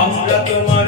আমরা তোমার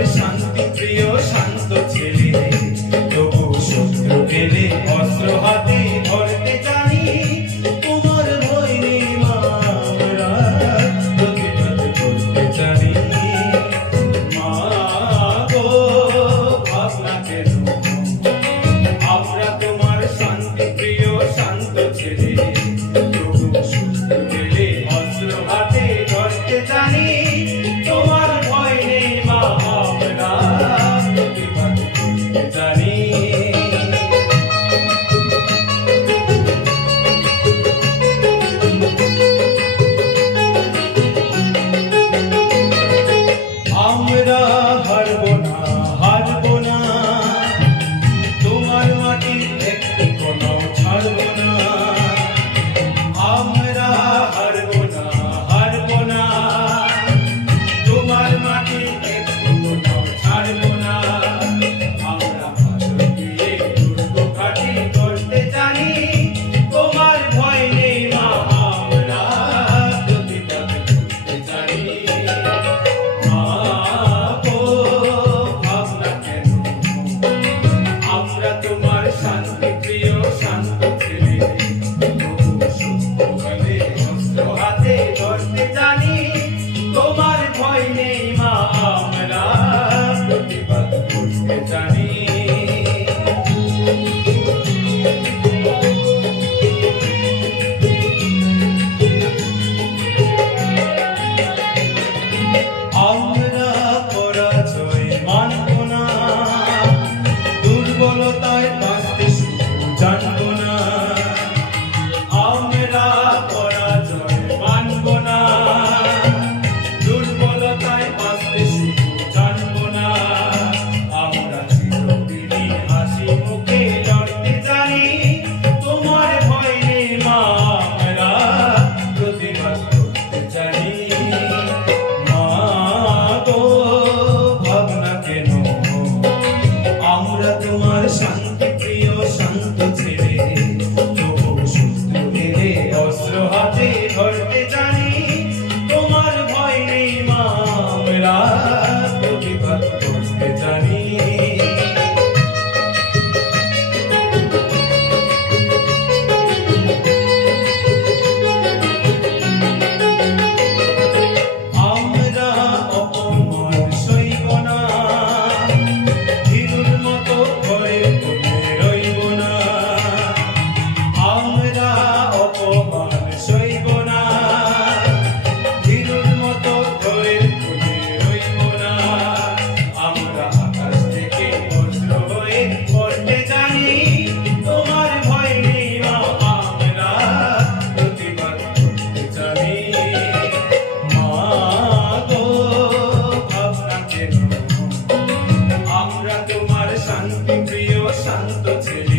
Santa